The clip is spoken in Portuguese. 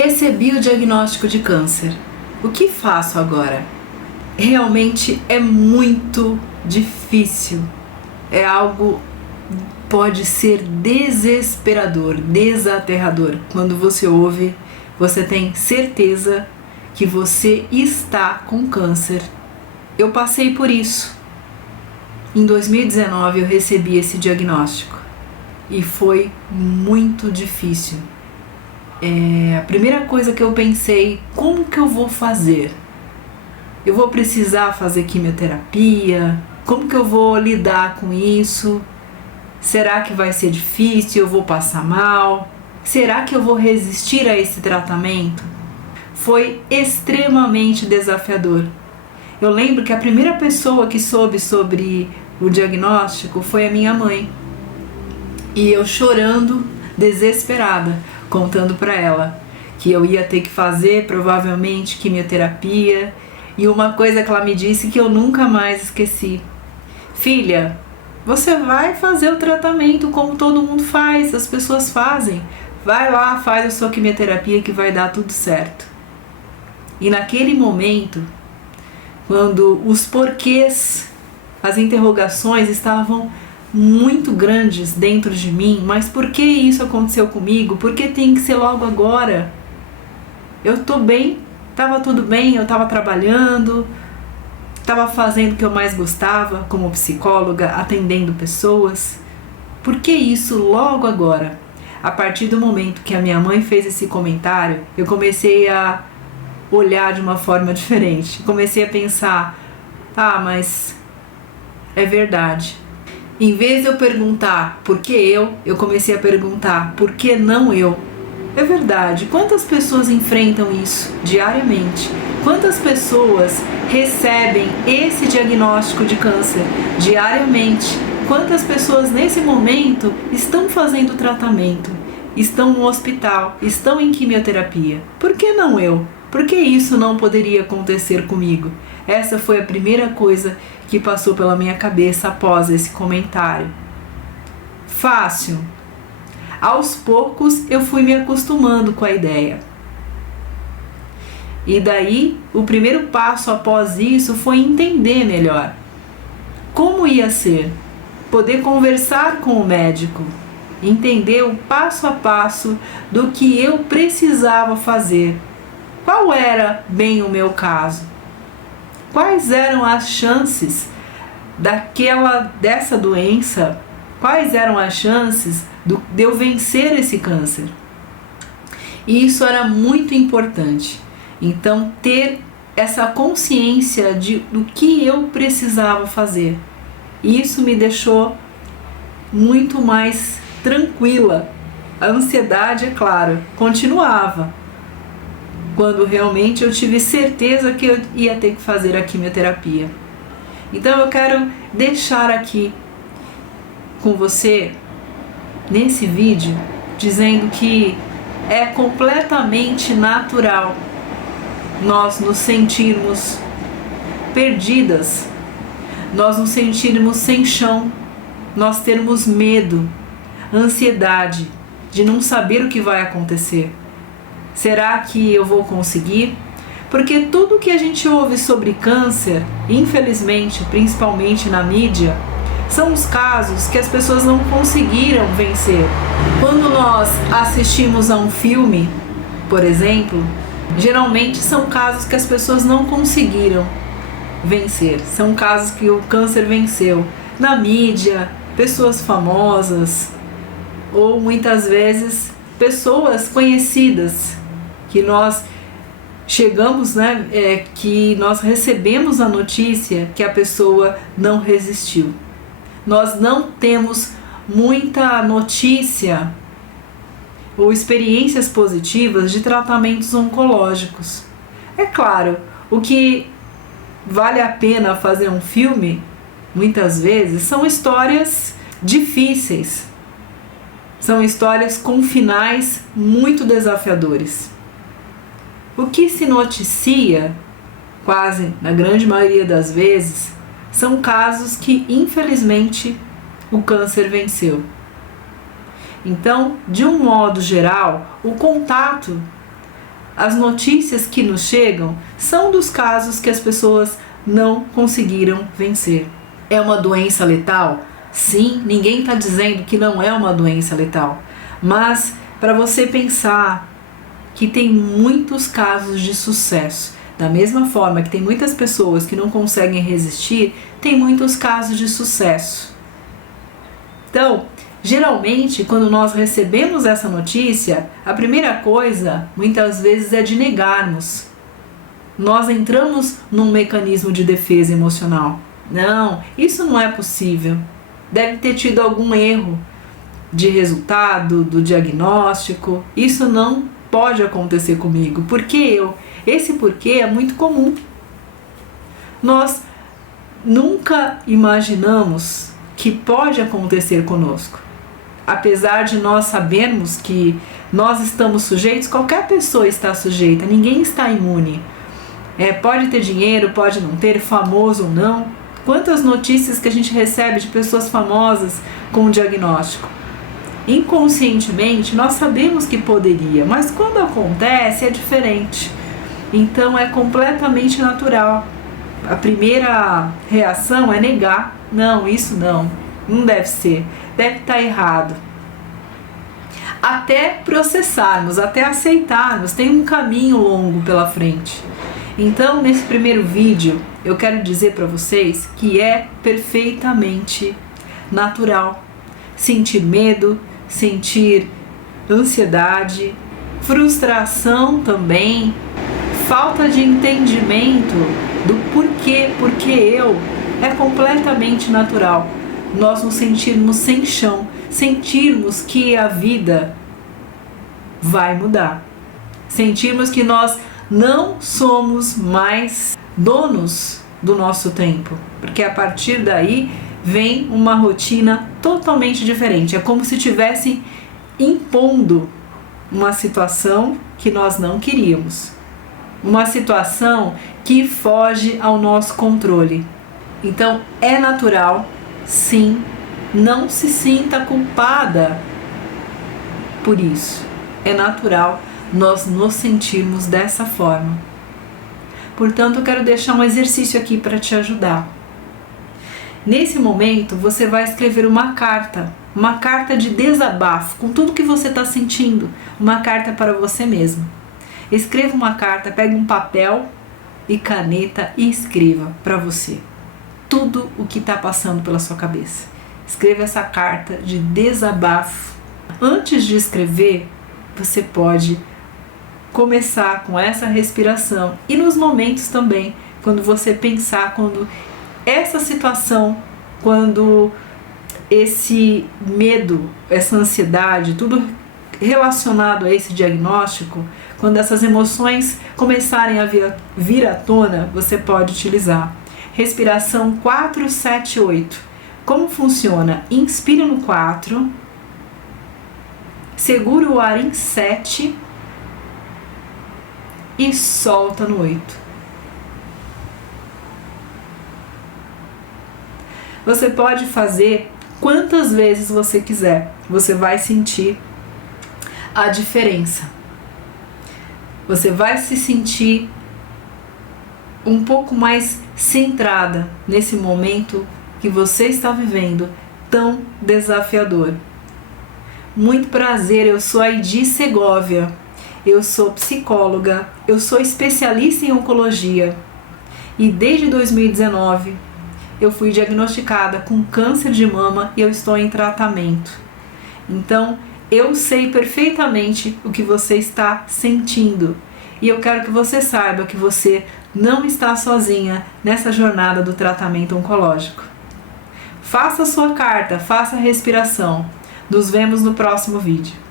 Recebi o diagnóstico de câncer. O que faço agora? Realmente é muito difícil. É algo, pode ser desesperador, desaterrador. Quando você ouve, você tem certeza que você está com câncer. Eu passei por isso. Em 2019 eu recebi esse diagnóstico e foi muito difícil. A primeira coisa que eu pensei, como que eu vou fazer? Eu vou precisar fazer quimioterapia? Como que eu vou lidar com isso? Será que vai ser difícil? Eu vou passar mal? Será que eu vou resistir a esse tratamento? Foi extremamente desafiador. Eu lembro que a primeira pessoa que soube sobre o diagnóstico foi a minha mãe. E eu chorando, desesperada, contando para ela que eu ia ter que fazer provavelmente quimioterapia, e uma coisa que ela me disse que eu nunca mais esqueci: filha, você vai fazer o tratamento como todo mundo faz, as pessoas fazem, vai lá, faz a sua quimioterapia que vai dar tudo certo. E naquele momento, quando os porquês, as interrogações estavam muito grandes dentro de mim, mas por que isso aconteceu comigo? Por que tem que ser logo agora? Eu tô bem, tava tudo bem, eu tava trabalhando, tava fazendo o que eu mais gostava como psicóloga, atendendo pessoas. Por que isso logo agora? A partir do momento que a minha mãe fez esse comentário, eu comecei a olhar de uma forma diferente. Comecei a pensar, mas é verdade. Em vez de eu perguntar por que eu comecei a perguntar por que não eu. É verdade, quantas pessoas enfrentam isso diariamente? Quantas pessoas recebem esse diagnóstico de câncer diariamente? Quantas pessoas nesse momento estão fazendo tratamento, estão no hospital, estão em quimioterapia? Por que não eu? Por que isso não poderia acontecer comigo? Essa foi a primeira coisa que passou pela minha cabeça após esse comentário. Fácil. Aos poucos eu fui me acostumando com a ideia. E daí, o primeiro passo após isso foi entender melhor como ia ser, poder conversar com o médico, entender o passo a passo do que eu precisava fazer. Qual era bem o meu caso? Quais eram as chances dessa doença? Quais eram as chances de eu vencer esse câncer? E isso era muito importante. Então, ter essa consciência do que eu precisava fazer. Isso me deixou muito mais tranquila. A ansiedade, é claro, continuava. Quando realmente eu tive certeza que eu ia ter que fazer a quimioterapia. Então eu quero deixar aqui com você, nesse vídeo, dizendo que é completamente natural nós nos sentirmos perdidas, nós nos sentirmos sem chão, nós termos medo, ansiedade de não saber o que vai acontecer. Será que eu vou conseguir? Porque tudo que a gente ouve sobre câncer, infelizmente, principalmente na mídia, são os casos que as pessoas não conseguiram vencer. Quando nós assistimos a um filme, por exemplo, geralmente são casos que as pessoas não conseguiram vencer. São casos que o câncer venceu. Na mídia, pessoas famosas, ou muitas vezes pessoas conhecidas, que nós chegamos, que nós recebemos a notícia que a pessoa não resistiu. Nós não temos muita notícia ou experiências positivas de tratamentos oncológicos. É claro, o que vale a pena fazer um filme, muitas vezes, são histórias difíceis. São histórias com finais muito desafiadores. O que se noticia, quase na grande maioria das vezes, são casos que, infelizmente, o câncer venceu. Então, de um modo geral, o contato As notícias que nos chegam são dos casos que as pessoas não conseguiram vencer. É uma doença letal? Sim, ninguém está dizendo que não é uma doença letal. Mas para você pensar que tem muitos casos de sucesso, da mesma forma que tem muitas pessoas que não conseguem resistir, tem muitos casos de sucesso. Então, geralmente, quando nós recebemos essa notícia, a primeira coisa, muitas vezes, é de negarmos. Nós entramos num mecanismo de defesa emocional. Não, isso não é possível. Deve ter tido algum erro de resultado, do diagnóstico. Isso não pode acontecer comigo. Por que eu? Esse porquê é muito comum. Nós nunca imaginamos que pode acontecer conosco. Apesar de nós sabermos que nós estamos sujeitos, qualquer pessoa está sujeita, ninguém está imune. Pode ter dinheiro, pode não ter, famoso ou não. Quantas notícias que a gente recebe de pessoas famosas com diagnóstico? Inconscientemente nós sabemos que poderia, mas quando acontece é diferente. Então é completamente natural. A primeira reação é negar. Não, isso não deve ser, deve estar errado. Até processarmos, até aceitarmos, tem um caminho longo pela frente. Então, nesse primeiro vídeo, eu quero dizer para vocês que é perfeitamente natural sentir medo, sentir ansiedade, frustração também, falta de entendimento do porquê, porque é completamente natural. Nós nos sentirmos sem chão, sentirmos que a vida vai mudar, sentirmos que nós não somos mais donos do nosso tempo, porque a partir daí vem uma rotina totalmente diferente. É como se estivessem impondo uma situação que nós não queríamos, uma situação que foge ao nosso controle. Então é natural, sim, não se sinta culpada por isso. É natural nós nos sentirmos dessa forma. Portanto, eu quero deixar um exercício aqui para te ajudar. Nesse momento, você vai escrever uma carta de desabafo, com tudo que você está sentindo, uma carta para você mesmo. Escreva uma carta, pegue um papel e caneta e escreva para você tudo o que está passando pela sua cabeça. Escreva essa carta de desabafo. Antes de escrever, você pode começar com essa respiração e nos momentos também, quando você pensar, quando essa situação, quando esse medo, essa ansiedade, tudo relacionado a esse diagnóstico, quando essas emoções começarem a vir à tona, você pode utilizar respiração 4, 7, 8. Como funciona? Inspira no 4, segura o ar em 7 e solta no 8. Você pode fazer quantas vezes você quiser. Você vai sentir a diferença. Você vai se sentir um pouco mais centrada nesse momento que você está vivendo tão desafiador. Muito prazer, eu sou a Idi Segovia. Eu sou psicóloga, eu sou especialista em oncologia e desde 2019 eu fui diagnosticada com câncer de mama e eu estou em tratamento. Então eu sei perfeitamente o que você está sentindo e eu quero que você saiba que você não está sozinha nessa jornada do tratamento oncológico. Faça a sua carta, faça a respiração. Nos vemos no próximo vídeo.